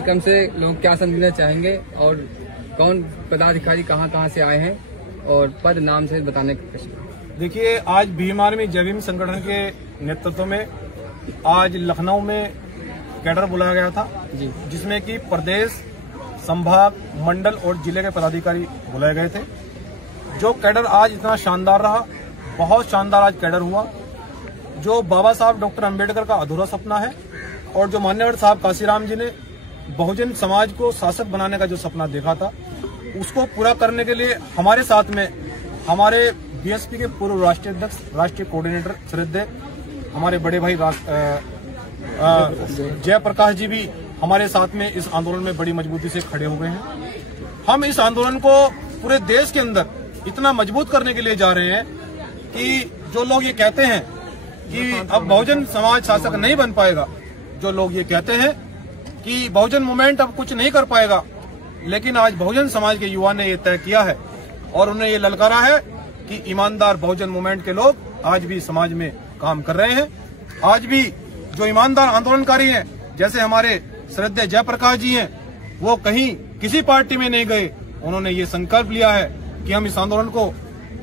कार्यक्रम से लोग क्या समझना चाहेंगे और कौन पदाधिकारी कहां से आए हैं और पद नाम से बताने का प्रश्न। देखिए, आज भीम आर्मी जय भीम संगठन के नेतृत्व में आज लखनऊ में कैडर बुलाया गया था जी, जिसमें कि प्रदेश, संभाग, मंडल और जिले के पदाधिकारी बुलाए गए थे। जो कैडर आज इतना शानदार रहा, बहुत शानदार आज कैडर हुआ। जो बाबा साहब डॉक्टर अंबेडकर का अधूरा सपना है और जो मान्यवर साहब काशीराम जी ने बहुजन समाज को शासक बनाने का जो सपना देखा था, उसको पूरा करने के लिए हमारे साथ में हमारे बीएसपी के पूर्व राष्ट्रीय अध्यक्ष, राष्ट्रीय कोऑर्डिनेटर श्रद्धेय हमारे बड़े भाई जयप्रकाश जी भी हमारे साथ में इस आंदोलन में बड़ी मजबूती से खड़े हुए हैं। हम इस आंदोलन को पूरे देश के अंदर इतना मजबूत करने के लिए जा रहे हैं कि जो लोग ये कहते हैं कि अब बहुजन समाज शासक नहीं बन पाएगा, जो लोग ये कहते हैं कि बहुजन मूवमेंट अब कुछ नहीं कर पाएगा, लेकिन आज बहुजन समाज के युवा ने ये तय किया है और उन्हें ये ललकारा है कि ईमानदार बहुजन मूवमेंट के लोग आज भी समाज में काम कर रहे हैं। आज भी जो ईमानदार आंदोलनकारी हैं, जैसे हमारे श्रद्धेय जयप्रकाश जी हैं, वो कहीं किसी पार्टी में नहीं गए। उन्होंने ये संकल्प लिया है कि हम इस आंदोलन को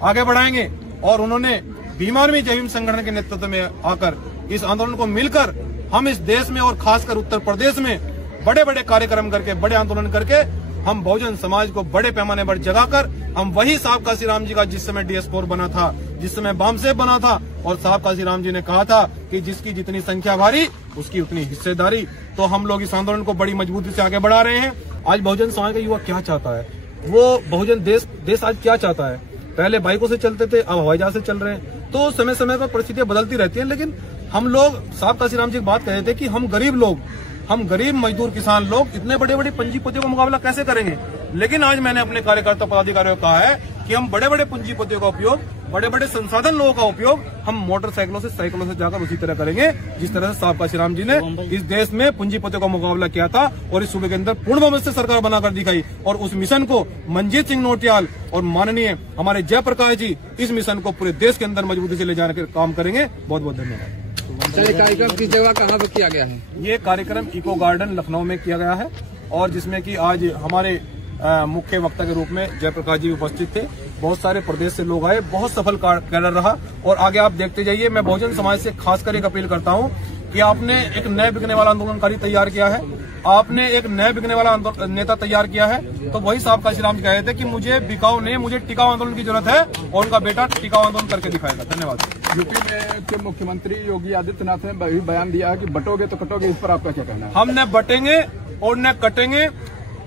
आगे बढ़ाएंगे और उन्होंने भीम आर्मी जय भीम संगठन के नेतृत्व में आकर इस आंदोलन को मिलकर हम इस देश में और खासकर उत्तर प्रदेश में बड़े बड़े कार्यक्रम करके, बड़े आंदोलन करके हम बहुजन समाज को बड़े पैमाने पर जगाकर हम वही साहब काशीराम जी का जिस समय DS4 बना था, जिस समय बामसेब बना था, और साहब काशीराम जी ने कहा था कि जिसकी जितनी संख्या भारी उसकी उतनी हिस्सेदारी, तो हम लोग इस आंदोलन को बड़ी मजबूती से आगे बढ़ा रहे हैं। आज बहुजन समाज का युवा क्या चाहता है, वो बहुजन देश आज क्या चाहता है। पहले बाइकों से चलते थे, अब हवाई जहाज से चल रहे हैं। तो समय समय पर परिस्थितियां बदलती रहती हैं, लेकिन हम लोग साहब काशीराम जी की बात कह रहे थे कि हम गरीब लोग, हम गरीब मजदूर किसान लोग इतने बड़े बड़े पूंजीपतियों का मुकाबला कैसे करेंगे। लेकिन आज मैंने अपने कार्यकर्ता पदाधिकारियों को कहा है कि हम बड़े बड़े पूंजीपतियों का उपयोग, बड़े बड़े संसाधन लोगों का उपयोग हम मोटरसाइकिलों से, साइकिलों से जाकर उसी तरह करेंगे जिस तरह से साहब काशीराम जी ने इस देश में पूंजीपतियों का मुकाबला किया था और इस सूबे के अंदर पूर्ण बहुमत से सरकार बनाकर दिखाई। और उस मिशन को मंजीत सिंह नौटियाल और माननीय हमारे जयप्रकाश जी इस मिशन को पूरे देश के अंदर मजबूती से ले जाने के काम करेंगे। बहुत बहुत धन्यवाद। कार्यक्रम किस जगह कहाँ पर किया गया है? ये कार्यक्रम इको गार्डन लखनऊ में किया गया है और जिसमें कि आज हमारे मुख्य वक्ता के रूप में जयप्रकाश जी उपस्थित थे। बहुत सारे प्रदेश से लोग आए, बहुत सफल कैडर रहा और आगे आप देखते जाइए। मैं बहुजन समाज से खासकर एक अपील करता हूं कि आपने एक नए बिकने वाला आंदोलनकारी तैयार किया है, आपने एक नए बिकने वाला नेता तैयार किया है। तो वही साहब काशीराम जी कहे थे कि मुझे बिकाऊ नहीं, मुझे टिकाऊ आंदोलन की जरूरत है और उनका बेटा टिकाऊ आंदोलन करके दिखाएगा। धन्यवाद। यूपी में के मुख्यमंत्री योगी आदित्यनाथ ने भी बयान दिया है कि बटोगे तो कटोगे, इस पर आपका क्या कहना है? हम न बटेंगे और न कटेंगे,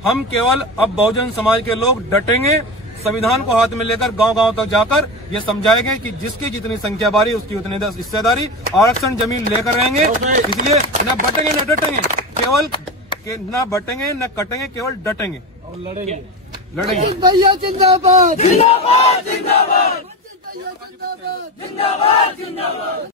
हम केवल अब बहुजन समाज के लोग डटेंगे, संविधान को हाथ में लेकर गांव गांव तक जाकर ये समझाएंगे कि जिसकी जितनी संख्या बारी उसकी उतनी हिस्सेदारी, आरक्षण जमीन लेकर रहेंगे। इसलिए न बटेंगे न डटेंगे, केवल न बटेंगे न कटेंगे, केवल डटेंगे और लड़ेंगे। भैया जिंदाबाद, जिंदाबाद, जिंदाबाद, जिंदाबाद, जिंदाबाद।